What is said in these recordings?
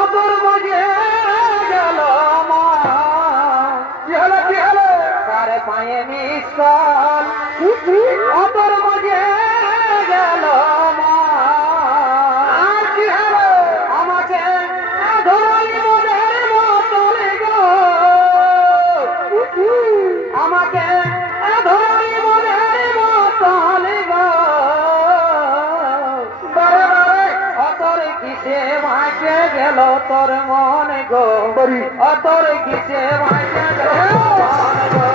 অতর বাজে গেল কি হলো তার পায়ে মিশাল অতর বাজে গেল আর কি হলো আমাকে ধরাই মনের মতলে গো আমাকে ধরাই মনের মতলে গো অতর কিসে ভাসে গেল তোর মন গো অতর কিসে ভাসে গেল মন গো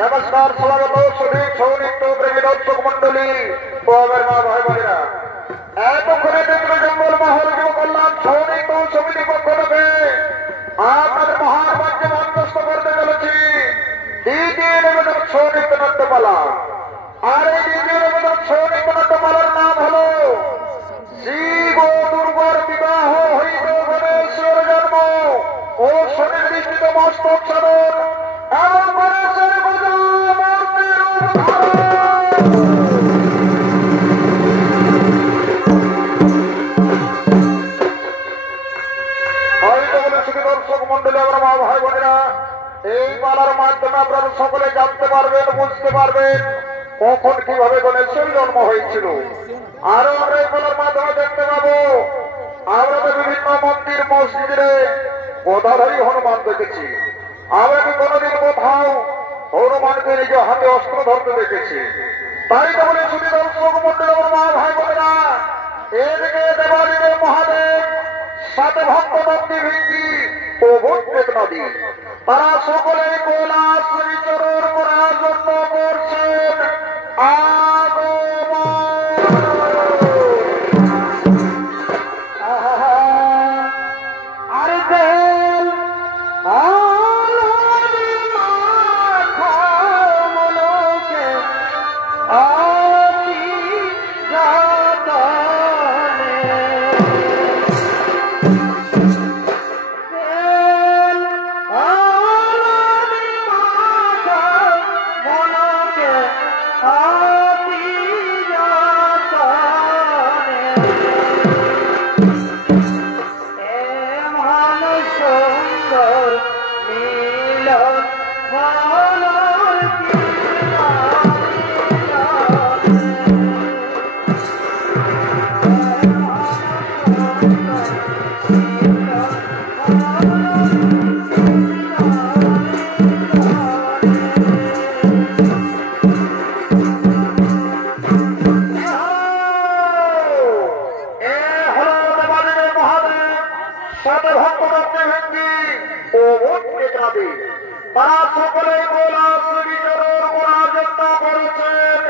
नमस्कार स्वागत सभी सौनिक प्रेमी दर्शक मंडली ও আমার মা ভাই বোনেরা এতক্ষণে কেন্দ্র জঙ্গল মহল যুব কল্যাণ সৌনিক সমিতি পক্ষ থেকে আপনাদের মহান মঞ্চে মঞ্চস্থ করতে চলেছি দ্বিতীয় নিবেদন সৌনিক নাট্যপালা আর এই দ্বিতীয় নিবেদন সৌনিক নাট্যপালার নাম হলো শিব ও দুর্গার বিবাহ হইত গণেশের জন্ম ও সুনির্দিষ্ট মস্তক সাধন এবং গণেশের পূজা মূর্তির দর্শক মন্ডলী আমার মা ভাই বোনেরা এই পালার মাধ্যমে আপনারা সকলে জানতে পারবেন বুঝতে পারবেন কখন কিভাবে গণেশের জন্ম হয়েছিল। আরো আমরা এই পালার মাধ্যমে দেখতে পাবো আমরা তো বিভিন্ন মন্দির মসজিদে গদাধারী হনুমান দেখেছি, আমরা কি কোনোদিন কোথাও হনুমানকে নিজ হাতে অস্ত্র ধরতে দেখেছি। তাই তো বলে শুধু দর্শক মন্ডলী আমার মা ভাই বোনেরা এদিকে দেবাদিদেব মহাদেব সাথে ভক্ত নন্দী ভিঙ্গি ও ভূতবেগ নদী তারা সকলে কৈলাস বিচরণ করার জন্য করছেন আগমন। সাথে ভক্তরত্নে ভেঙ্গি ও ভোটকে যাবে তারা সকলে কৈলাস বিজয়ের রাজত্ব করেছেন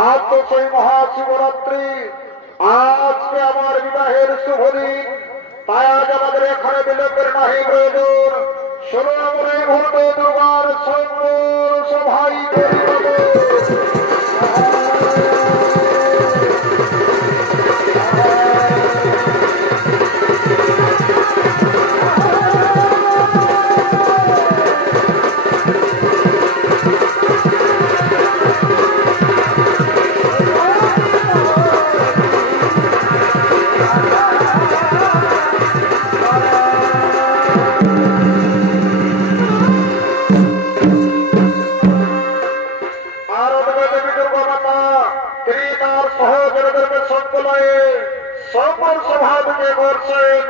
आज तो সেই মহাশিবরাত্রি, আজকে আমার বিবাহের শুভ দিন, তাই আজ আমাদের এখানে বিলম্বের নাহি প্রয়োজন। শোনো মনে ভূত দুর্গার সঙ্গ সভাই সকল সভাপতি করছেন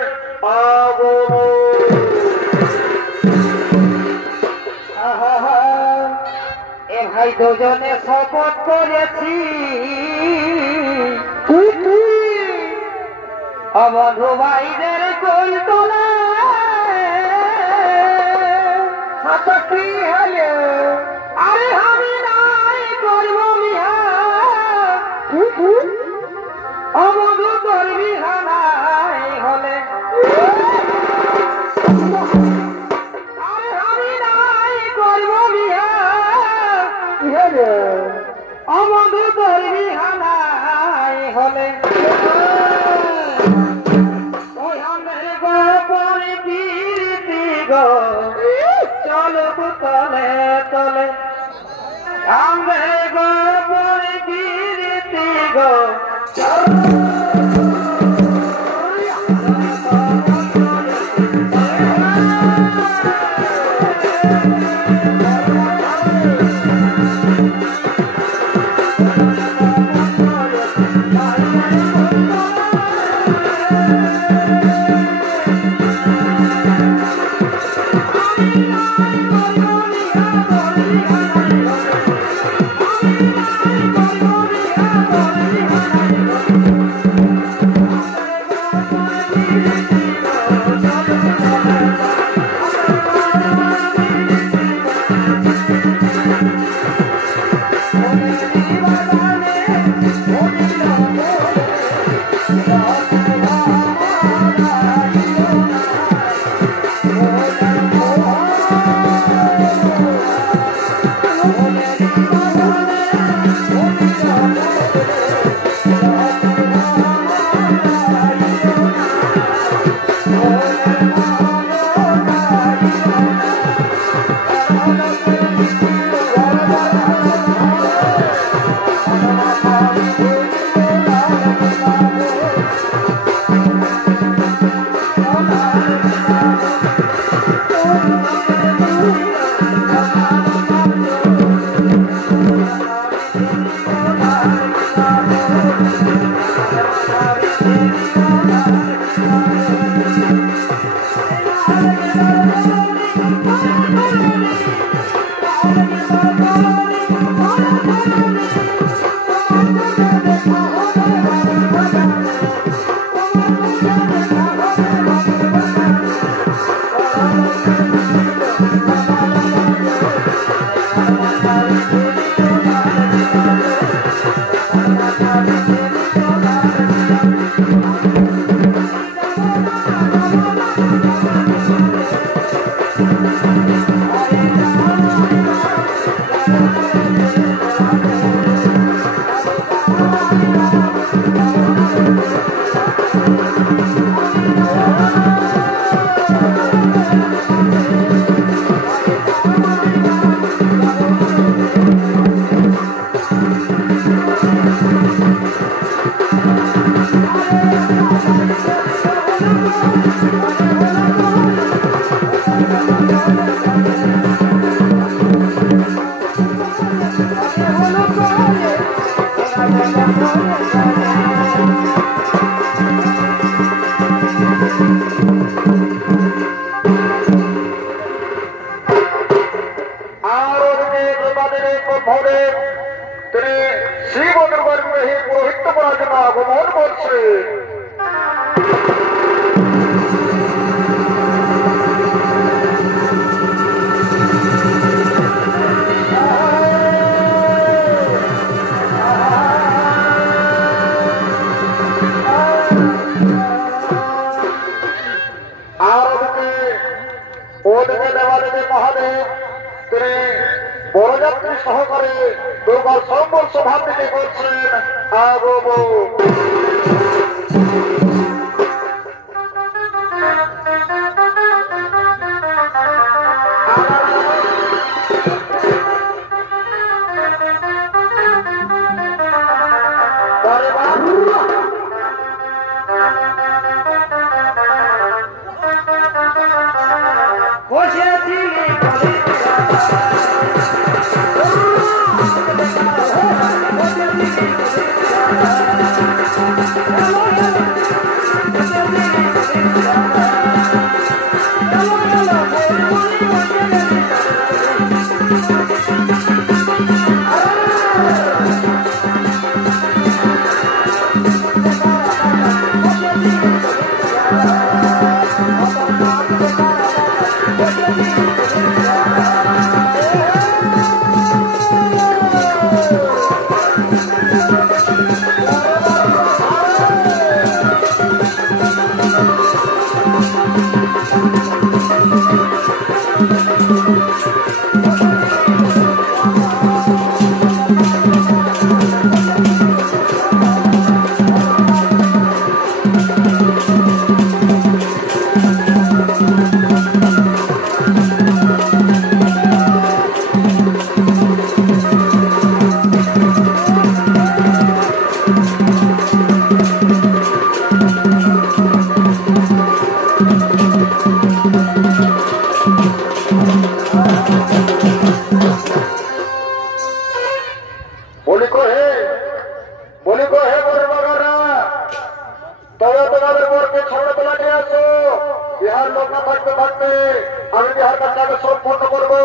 এ ভাই দুজনে শপথ করেছি বন্ধু ভাইদের কই তোলা গো চলো তলে তলে আমরে গো বই গিরিতি গো বরযাত্রী সহকারে দুর্গার সম্বল সভাপতি করছেন আগমো আমি বিহার কাছে সম্পূর্ণ করবো,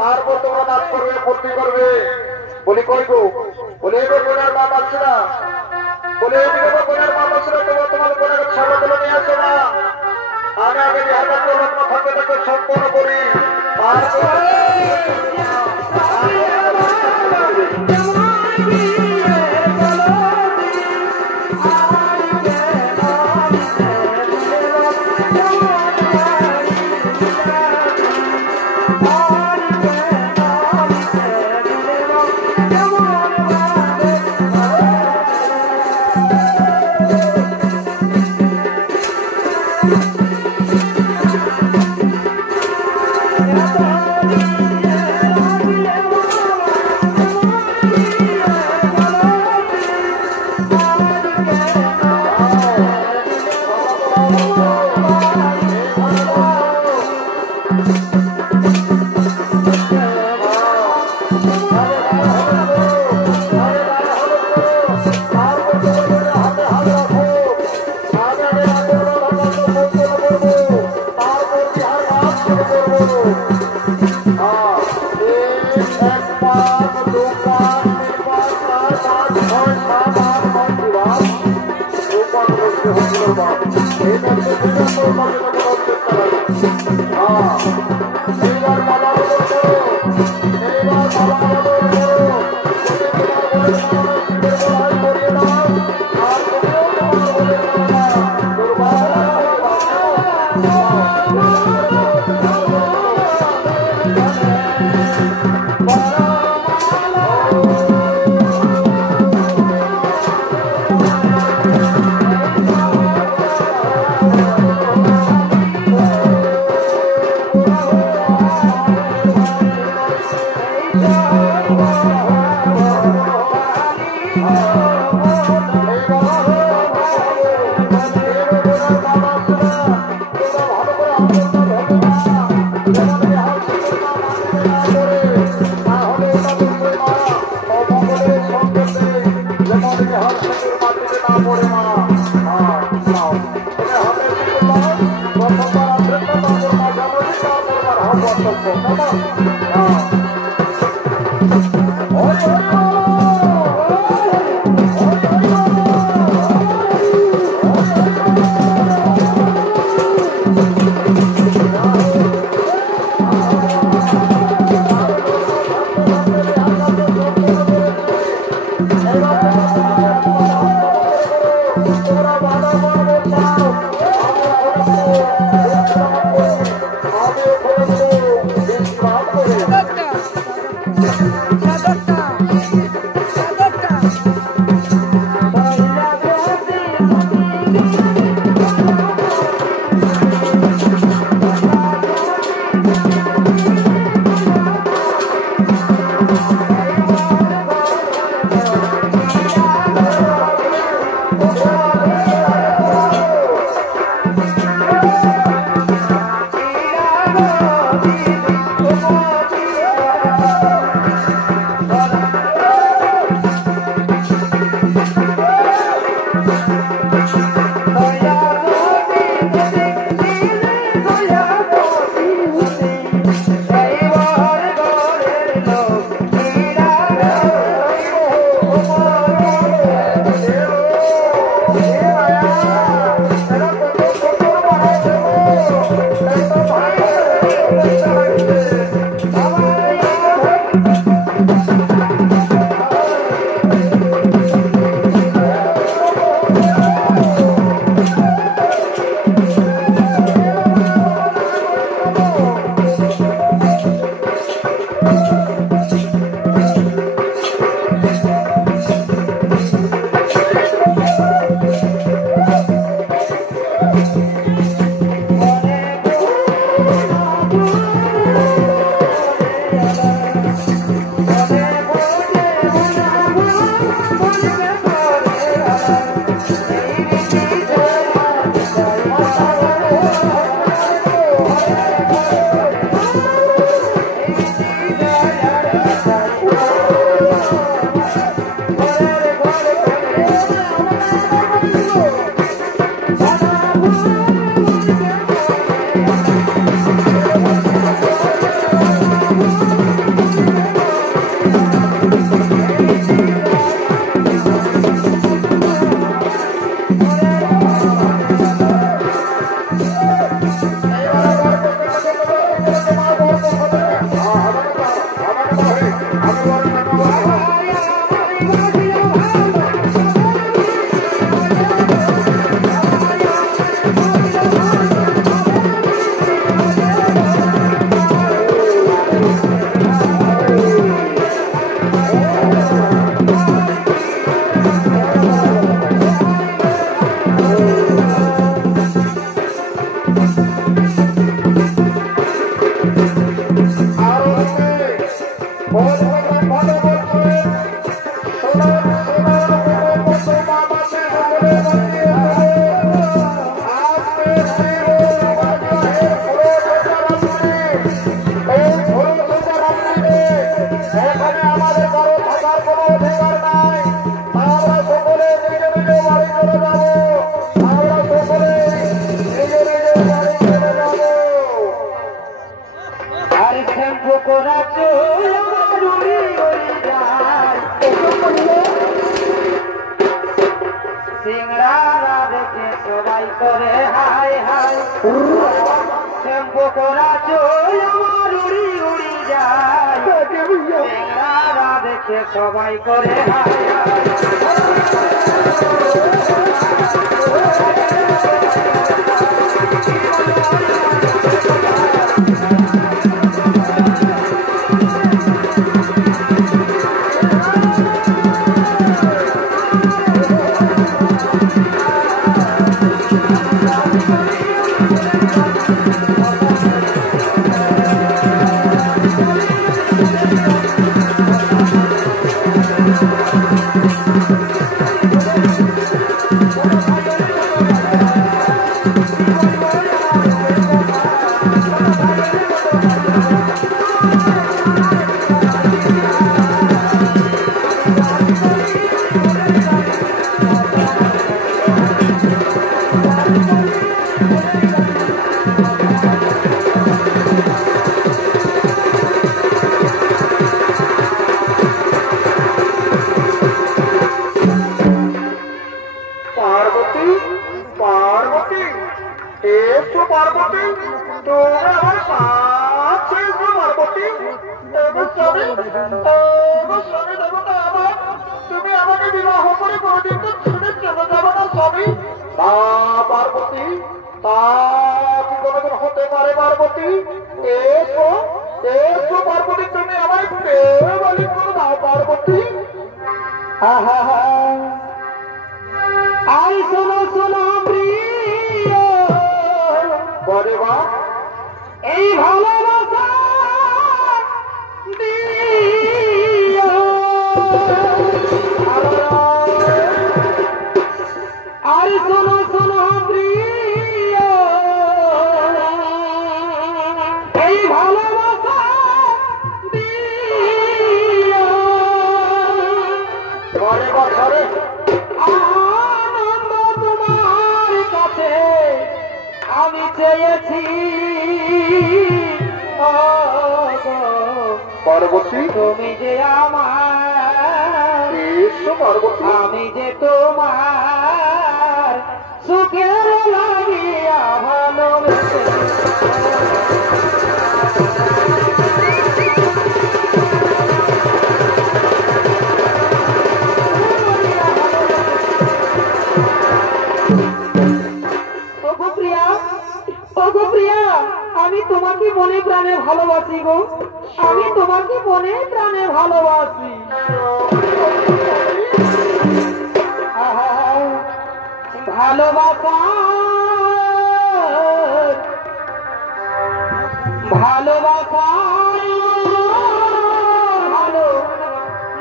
তারপর তোমরা নাচ করবে, ফুর্তি করবে। বলি কই গো, বলে এবার বোনের মা পাচ্ছি না, বলে এদিকে বোনের মা পাচ্ছি না, তোমরা তোমার বোনের সবাইগুলো নিয়ে আসো না। আমি আগে বিহার কাছে রত্ন খণ্ডটাকে সম্পূর্ণ করি, তারপর তোমার বর্ষ হবে সবাই করে তুমি আমাকে বিবাহ করে কোনদিন তো ছেড়ে চলে যাবে না স্বামী? তা পার্বতী, তা কি কোনদিন হতে পারে পার্বতী? এসো এসো পার্বতী, তুমি আমায় প্রেম বলি করে দাও পার্বতী। আই শোনো শোনো প্রিয়, বলে বা এই ভালোবাসা আর শোনো শোনো প্রিয়, এই ভালোবাসা বলে বা ধরে আনন্দ তোমার কাছে আমি চেয়েছি পার্বতী, তুমি যে আমার, এসো পার্বতী, আমি যে তোমার সুখের লাগিয়া ভালোবেসে আমি তোমাকে মনে প্রাণে ভালোবাসি গো, আমি তোমাকে মনে প্রাণে ভালোবাসি। ভালোবাসা ভালোবাসা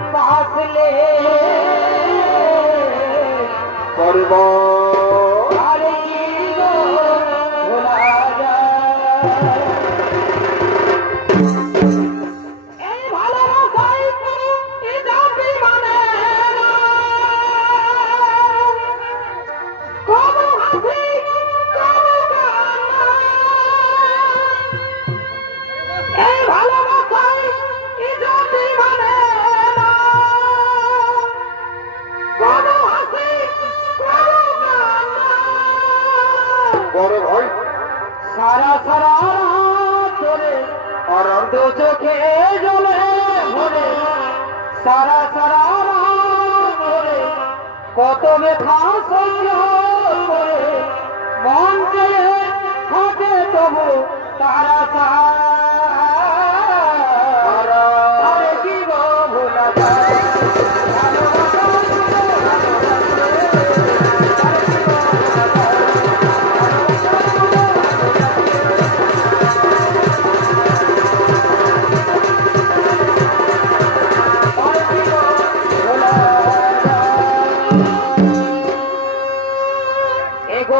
ভালোবাসলে আরে কি গো ভোলা যায়। এই ভালোবাসাই এই জাতি মানে না, কবু হাসি কবু কান্না। এই ভালোবাসাই এই জাতি মানে না, কবু হাসি কবু কান্না। বড় ভাই সারা সারা রাত ধরে দু চোখে জলে ভরে সারা সারা রাত ধরে কত ব্যথা সহ্য করে মন চেয়ে থাকে তবু তারা সারা আরে কি গো ভোলা যায়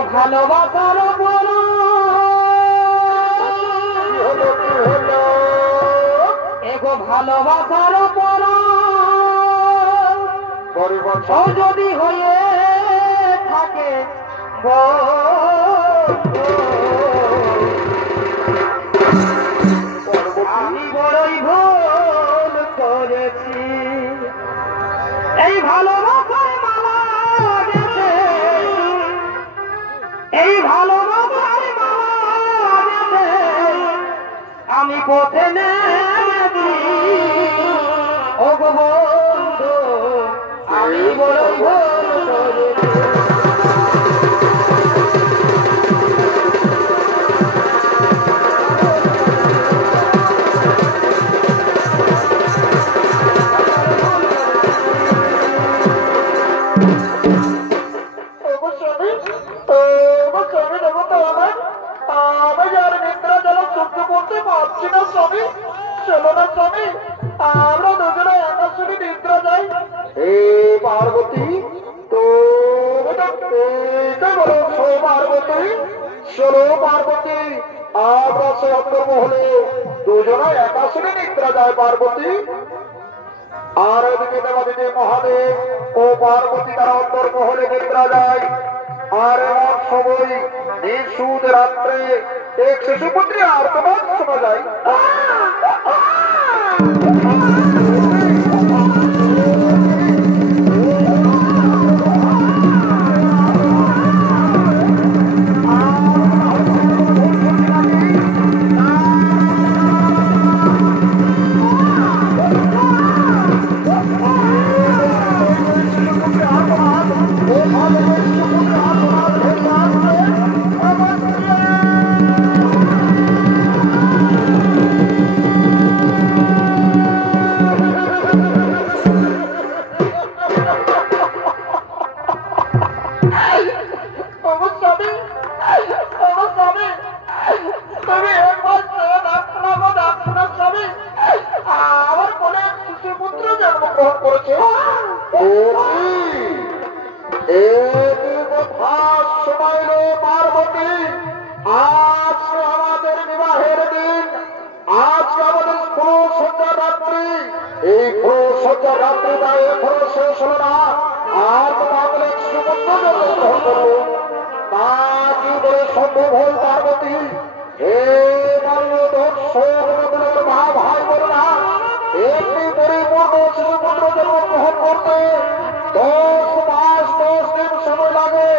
ভালোবাসার এগো ভালোবাসার যদি হয়ে থাকে আমি বড়ই ভুল করেছি এই ভালোবাসার মালা গেছে এই ভালোবাসার মালা গেছে আমি পথে নেমেছি ও গো বন্ধু আমি বড়ই ভুল করেছি পার্বতী তো পার্বতী চলো পার্বতী আমরা সে অন্তর্মহলে দুজনে একাশনে নিদ্রা যায় পার্বতী আর এদিকে দেবাদিকে মহাদেব ও পার্বতী তারা অন্তর্মহলে নিদ্রা যায় আর এমন সবই নিঃসুদ রাত্রে এক শিশুপুত্রী আর তোমার শোনা যায় পার্বতী আজ আমাদের বিবাহের দিন আজ আমাদের সজ্জা রাত্রি এই সজ্জা রাত্রি তাই এখনো শেষ হল না আর তোমাদের সুমন্ত্র জন্মগ্রহণ করবো তা কি বলে সম্ভব হল পার্বতী হে মা ভাই বলো না একটি পরিপূর্ণ শিশুপুত্র জন্মগ্রহণ করতে 10 মাস 10 দিন সময় লাগে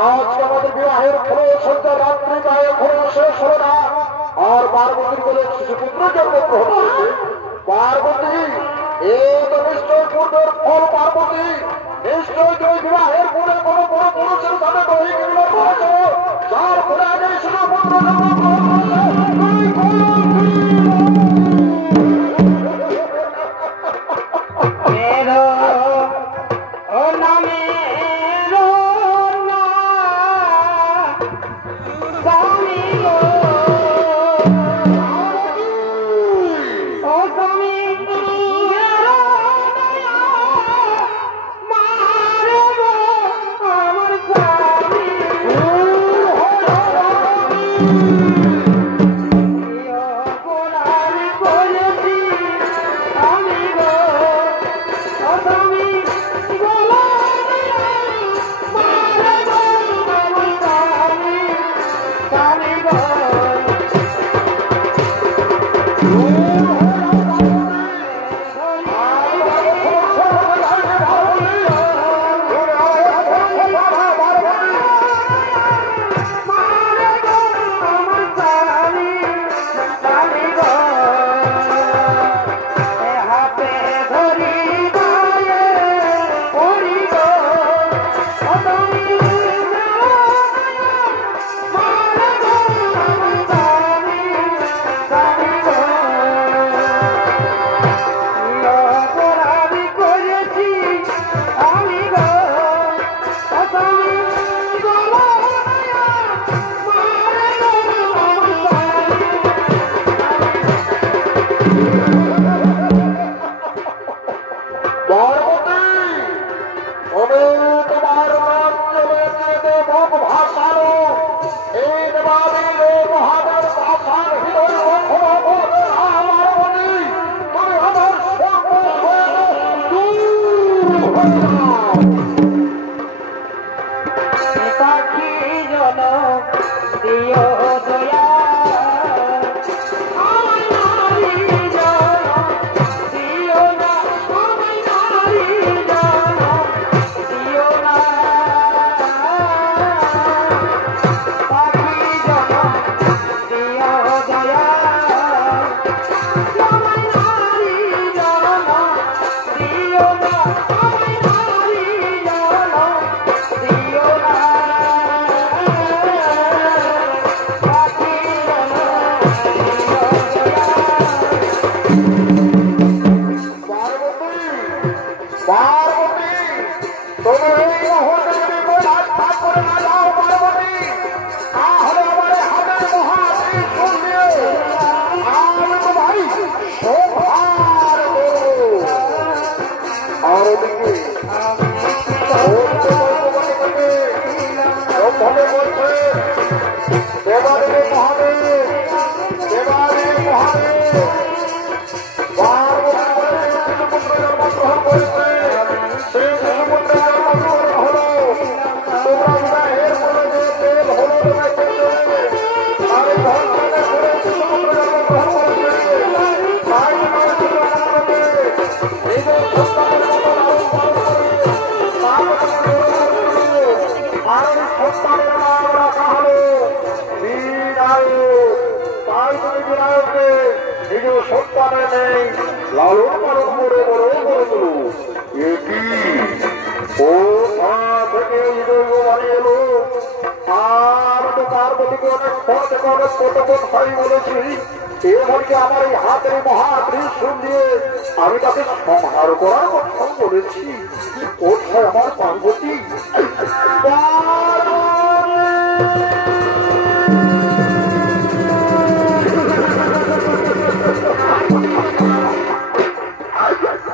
আজ আমাদের বিবাহের সজ্জা রাত্রি তাই এখনো শেষ হল না আর পার্বতীর বলে শিশুপুত্র জন্মগ্রহণ করছে পার্বতী এই তো নিশ্চয় পূর্বের ফল পার্বতী নিশ্চয় তুমি বিবাহের পরে কোনো বড় পুরুষের সাথে দৈহিক মিলন করেছো যার ফলে আগে শিশুপুত্র জন্মগ্রহণ নিজ সন্তানে নেই লালন পালন করে বড় করে তুলো ও থেকে দৈব বাড়ি এলো আর তো পার্বতীকে অনেকক্ষণ থেকে অনেক কতক্ষণ হয় বলেছি এমনকি আমার এই হাতের মহাত্রিশূল দিয়ে আমি তাকে সংহার করার কথা বলেছি কোথায় আমার পার্বতী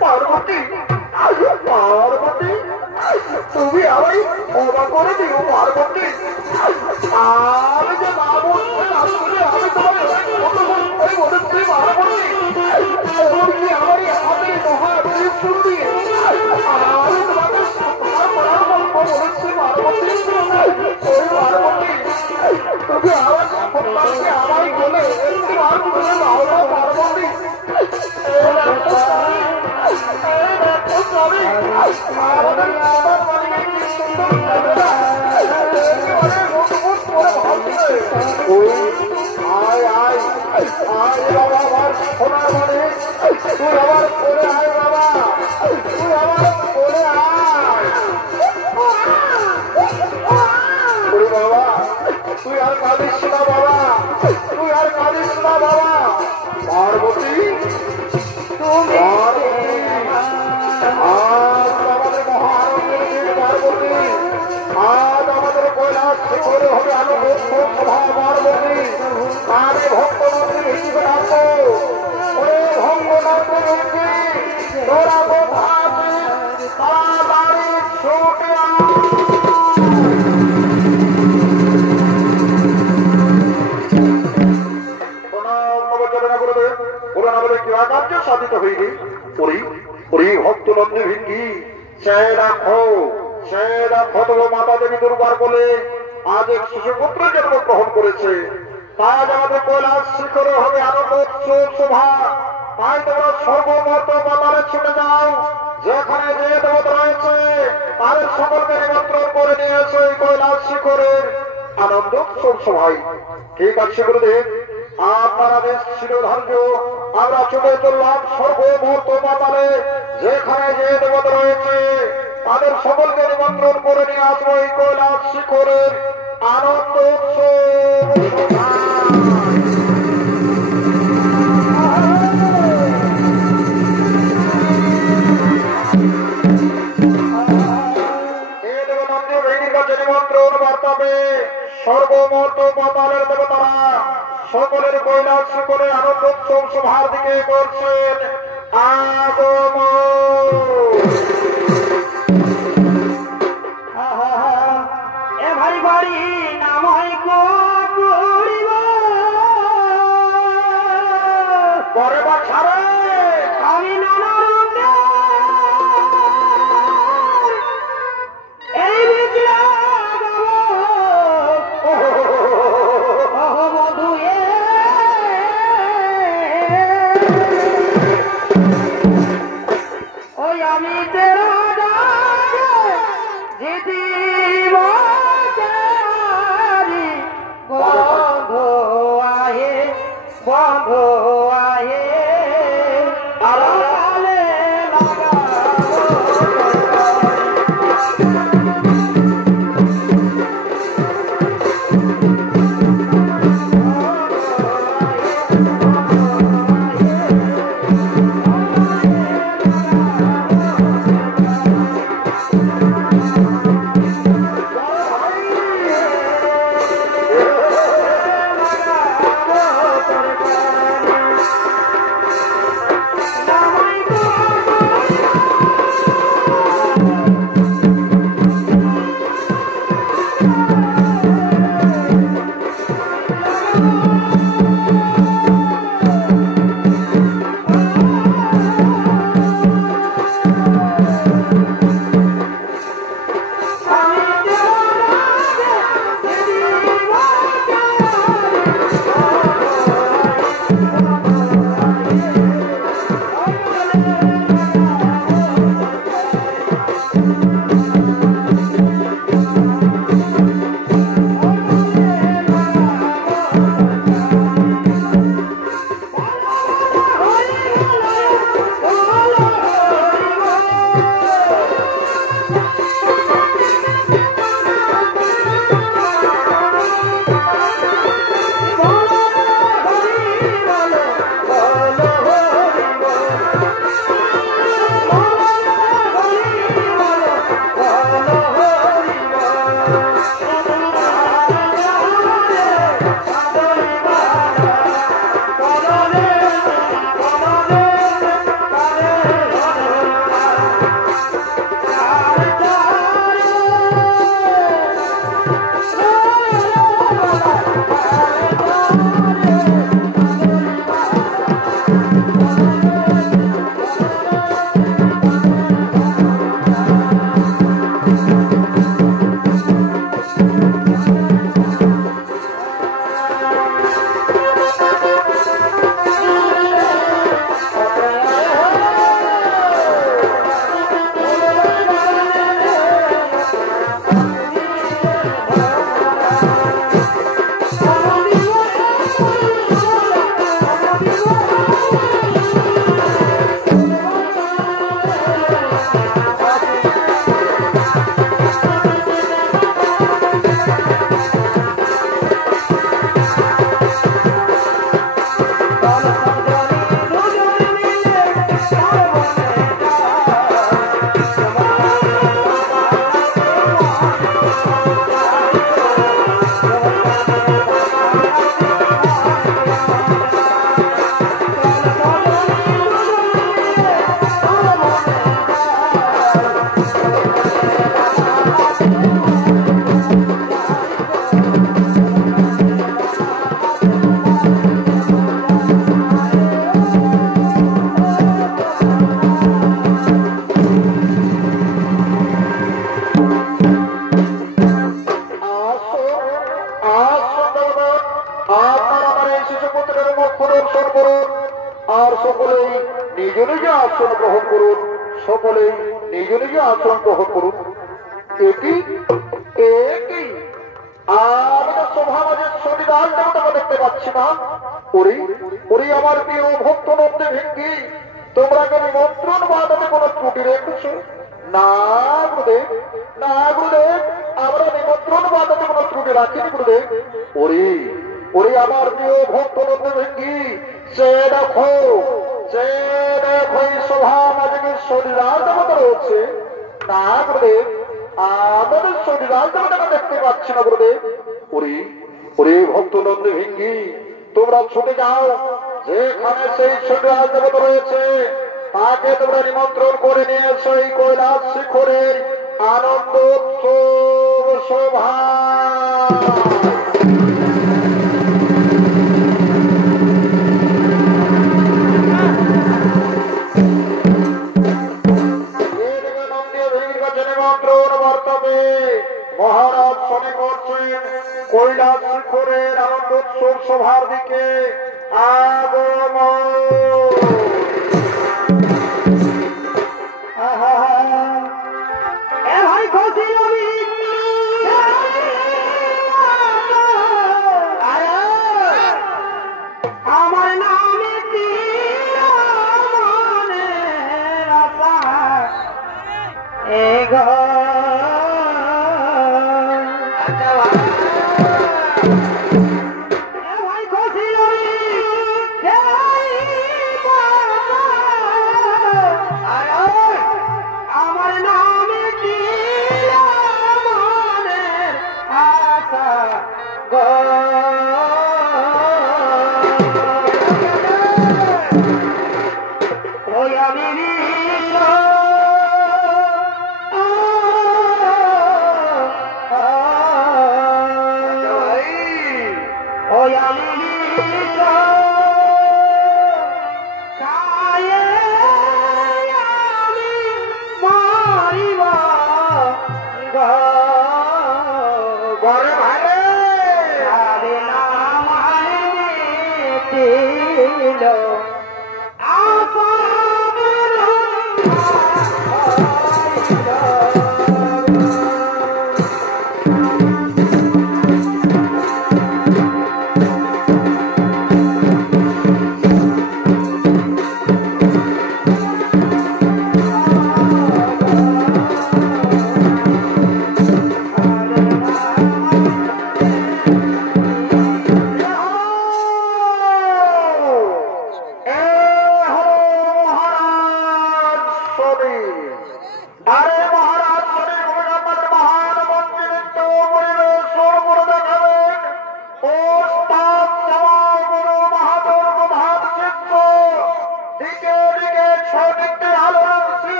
পার্বতী পার্বতী তুমি আমায় ক্ষমা করে দিও পার্বতী আমি যে মা বলছি আমি তোমার বলেছি পার্বতী এমনকি আমার এই হাতের মহাত্রিশূল দিয়ে আমি তোমাকে সংহার করার গল্প বলেছি পার্বতী ওই পার্বতী তুমি আমার সন্তানকে আমায় বলে তোমার বলে দাও না পার্বতী আমাদের আমার মানে কি সুন্দর আয় আয় আয় বাবা আমার সোনার মানে তুই আমার কোলে আয় বাবা তুই আমার কোলে আয় বাবা তুই আর কাঁদিস না বাবা তুই আর কাঁদিস না বাবা পার্বতী তুমি আজ আমাদের মহানন্দের দিন পার্বতী আজ আমাদের কৈলাস শিখরে হবে আনন্দ সভা পার্বতী আমি ভক্তনন্দী হিসেবে ডাকবো ওরে ভঙ্গনন্দী হিন্দি তোরা কোথায় তাড়াতাড়ি ছুটে কার্য সাধিত হইনি ভক্তনন্দী ভিঙ্গি সে রাখো মাতা দেবী দুর্গার বলে আজ এক শিশুপুত্র জন্মগ্রহণ করেছে আজ আমাদের কৈলাস শিখরে হবে আনন্দ উৎসব সভা তাই তোমরা সর্বমত বাবারে ছুটে যাও যেখানে যে দেবতা রয়েছে তাদের সকলকে নিমন্ত্রণ করে নিয়ে এসে কৈলাস শিখরের আনন্দ উৎসব সভায় ঠিক আছে গুরুদেব আপনারা বেশ শিরোধার্য আমরা ছুটে চললাম সর্বমূর্ত পাতালে যেখানে যে দেবতা রয়েছে তাদের সকলকে নিমন্ত্রণ করে নিয়ে আসবো এই কৈলাস শিখরের আনন্দ উৎসব নিমন্ত্রণ বার্তাবে সর্বমূর্ত পাতালের দেবতারা সকলের কৈলাস শিখরে আনন্দ উৎসব সভার দিকে করছেন আগমন এ ভাই বাড়ি নামই করিব পরে বা ছাড়ে আমি নানা রূপে এই বিদ্যা মধু ওই আমি তেরা যেদি বন্ধ আহে আড়ালে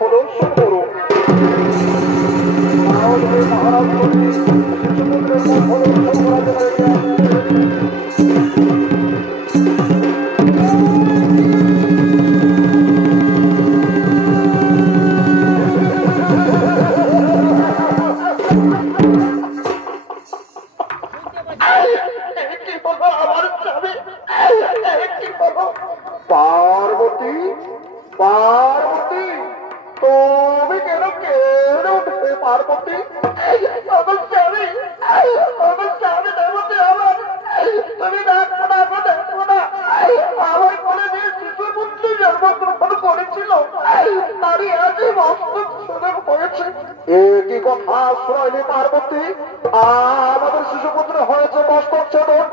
महाराज হলো আমার স্বামী, কি হলো? পার্বতী, পার্বতী, তুমি কেন কেড়ে উঠবে পার্বতী? আমার স্বামী, আমার স্বামী দেবতী আমার, তুমি দেখো না, দেখো না, আমার কোলে যে শিশু পুত্র জন্মগ্রহণ করেছিল তারই আজই বাস্তব সুযোগ হয়েছে। এ কি কথা শুনাইলি পার্বতী? আমাদের শিশু পুত্র হয়েছে মস্তক ছেদন,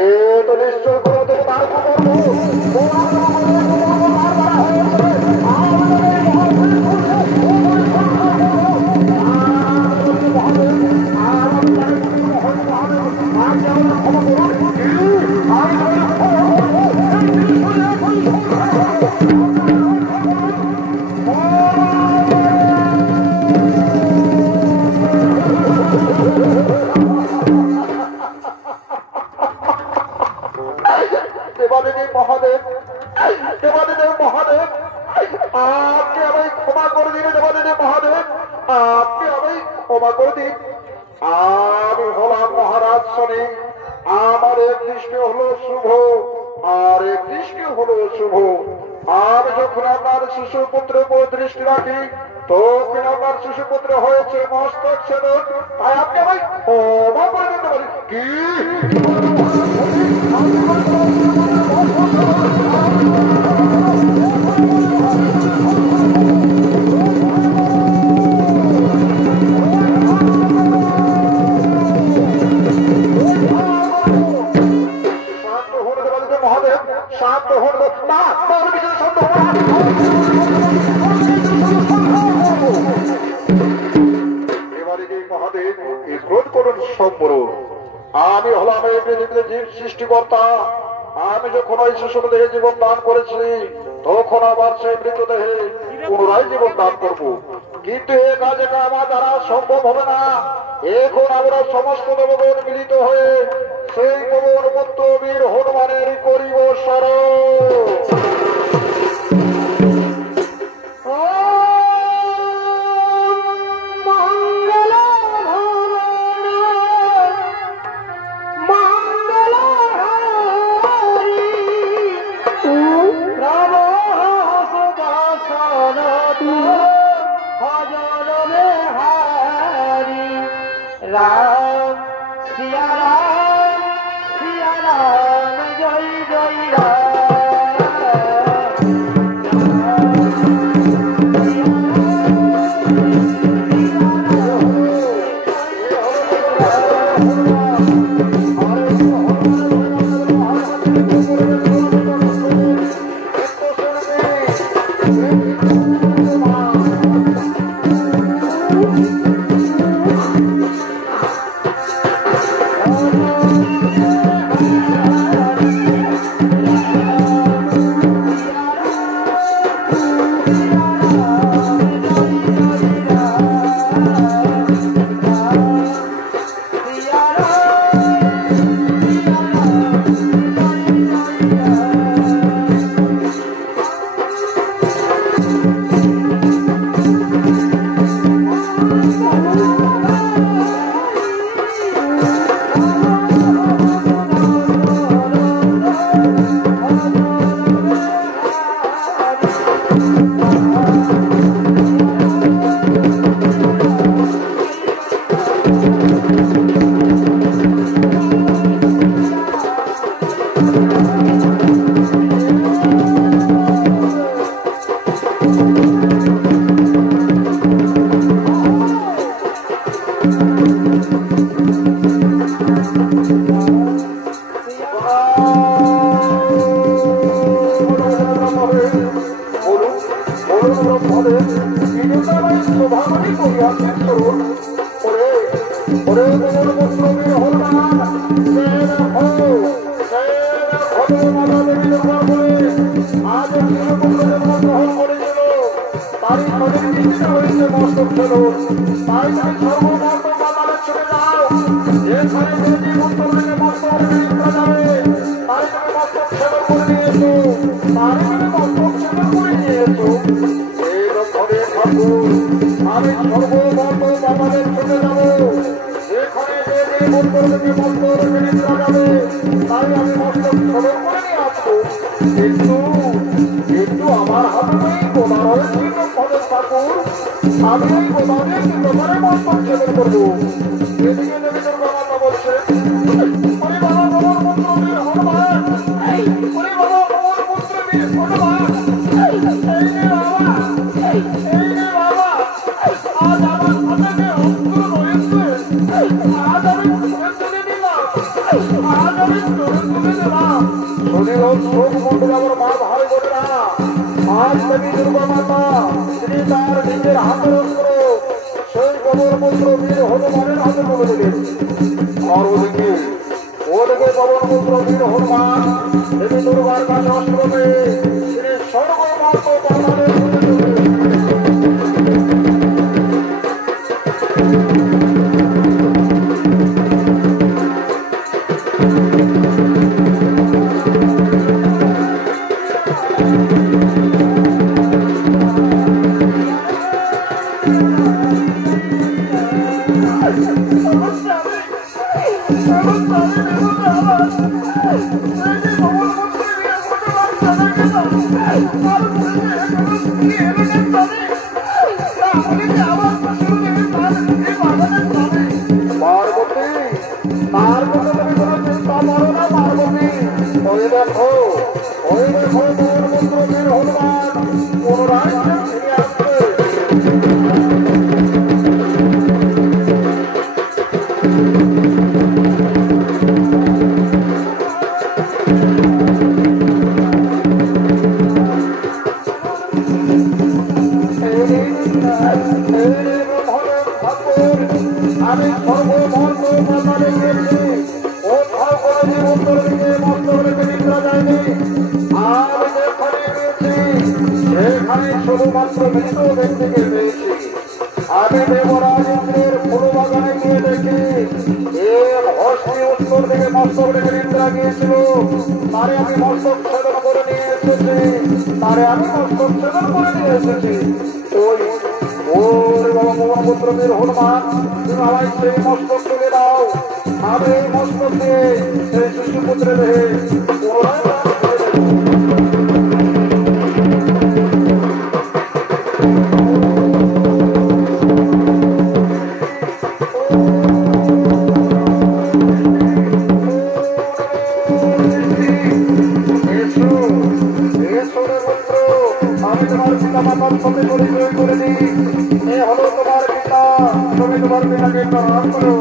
এ তো নিশ্চয় কোনো দেবতার কুকর্ম। দেবাদেবী মহাদেব, দেবাদেবী মহাদেব, আপনি আমায় ক্ষমা করে দিন। দেবাদেবী মহাদেব, আপনি আমায় ক্ষমা করে দিন। আমি হলাম মহারাজ শনি, আমার এক দৃষ্টি হলো শুভ আর এক দৃষ্টি হলো শুভ। আমি যখন আপনার শিশুপুত্রের উপর দৃষ্টি রাখি তখন আপনার শিশুপুত্র হয়েছে মস্তক ছেদন, তাই আপনি আমায় ক্ষমা করে দিতে পারি কি? মহাদেব শান্ত হন না, এবারে মহাদেব এই ক্রোধ করুন সম্পূর্ণ। আমি হলাম এই পৃথিবীতে জীব সৃষ্টিকর্তা। আমি যখন ওই শিশুর দেহে জীবন দান করেছি তখন আবার সেই মৃতদেহে পুনরায় জীবন দান করব, কিন্তু এ কাজটা আমার দ্বারা সম্ভব হবে না। এখন আমরা সমস্ত দেবগণ মিলিত হয়ে সেই পবন পুত্র বীর হনুমানের করিব স্মরণ। राम सिया राम जय जय আমি তাই আমি মস্তক খনন করে নিয়ে আসবো। কিন্তু আমার হাতে নেই গোদার চিহ্ন খনন ঠাকুর। আমি এই গোদামের দোকানে মস্তক ছেদন করবো। এদিকে দেবী দুর্গা মাতা বলছে, ওরে বাবা বাবার পুত্র বীর হনুমান, ওরে বাবা বাবার পুত্র বীর হনুমান, এই রে বাবা, এই রে বাবা, আজ আমার হাতে যে অস্ত্র রয়েছে, আজ আমি তুলে দিলাম, আজ আমি তুলে দিলাম। শরীর চোখ মন্ডল আমার মা ভাই বোনেরা, আজ দেবী দুর্গা মাতা তিনি তার নিজের হাতের অস্ত্র সেই গোবর পুত্র বীর হনুমানের হাতে তুলে দিলেন। আর ওদিকে পবন পুত্র বীর হনুমান দেবী দুর্গার কাছে অস্ত্র পেয়ে তিনি সর্বমন্ত্র পালনের তুলে দিলেন। আমি সর্বমন্ত্র পাতালে গিয়েছি, কোথাও কোনো উত্তর দিকে মন্ত্র রেখে নিদ্রা যায়নি। আমি যেখানে গিয়েছি সেখানে শুধুমাত্র মৃত ব্যক্তিকে পেয়েছি। আমি দেবরাজ ইন্দ্রের ফুল বাগানে গিয়ে দেখি এর হস্তি উত্তর দিকে মস্তক রেখে নিদ্রা গিয়েছিল, তারে আমি মস্তক ছেদন করে নিয়ে এসেছি, ওরে বাবা পবন পুত্র বীর হনুমান, তুমি আমায় সেই মস্তক তুলে দাও। আমি এই মস্তক দিয়ে সেই শিশুপুত্রের দেহে পুনরায় প্রাণ ফিরে দেব। আমি তোমার পিতা মাতার সাথে পরিচয় করে দিই। এ হলো তোমার পিতা, তুমি তোমার পিতাকে প্রণাম করো।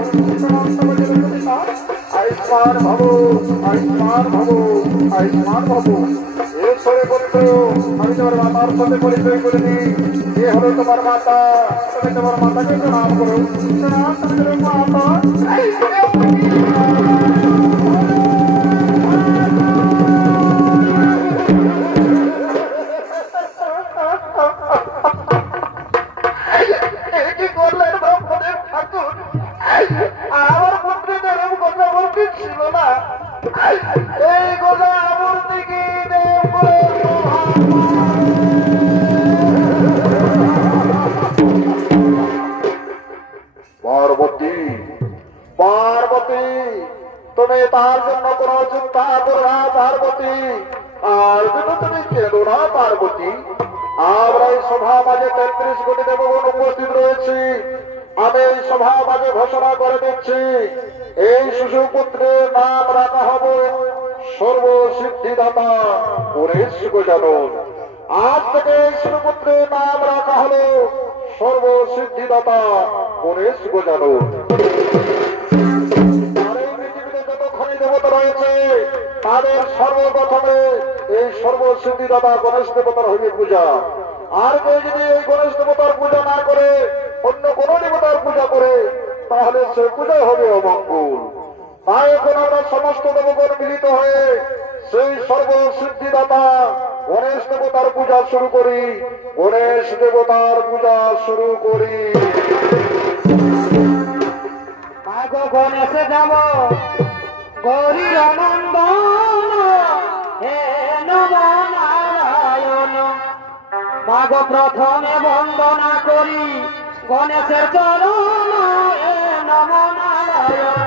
আয়ুষ্মান ভাবো, আয়ুষ্মান ভাবো, আয়ুষ্মান ভাবো। ঈশ্বরে পুত্র, আমি তোমার মাতার সাথে পরিচয় করে দিই। এ হলো তোমার মাতা, তুমি তোমার মাতাকে প্রণাম করো। মাতা আমার পুত্রীদের এরকম কথা বলতে ছিল না। এই কথা আমার থেকে পার্বতী, পার্বতী তুমি তার জন্য কোন চিন্তা করো না পার্বতী, আর জন্য তুমি কেঁদো না পার্বতী। আমরা এই সভা মাঝে 33 কোটি দেবগণ উপস্থিত রয়েছি। আমি এই সভা মাঝে ঘোষণা করে দিচ্ছি, এই শিশুপুত্রের নাম রাখা হবে সর্বসিদ্ধিদাতা গণেশ গজানন। আজ থেকে এই শিশুপুত্রের নাম রাখা হলো সর্বসিদ্ধিদাতা গণেশ গজানন। আর এই পৃথিবীতে যতক্ষণই দেবতা রয়েছে তাদের সর্বপ্রথমে এই সর্বসিদ্ধিদাতা গণেশ দেবতার হইবে পূজা। আর কেউ যদি এই গণেশ দেবতার পূজা না করে অন্য কোন দেবতার পূজা করে তাহলে সে পূজা হবে অমঙ্গল। তাই এখন আমরা সমস্ত দেবগণ মিলিত হয়ে সেই সর্বসিদ্ধিদাতা গণেশ দেবতার পূজা শুরু করি। গণেশ দেবতার পূজা শুরু করি। গণেশে যাব গৌরীর নন্দন, হে নম নারায়ণ। মাগ প্রথমে বন্দনা করি গণেশের চরণ, হে নম নারায়ণ।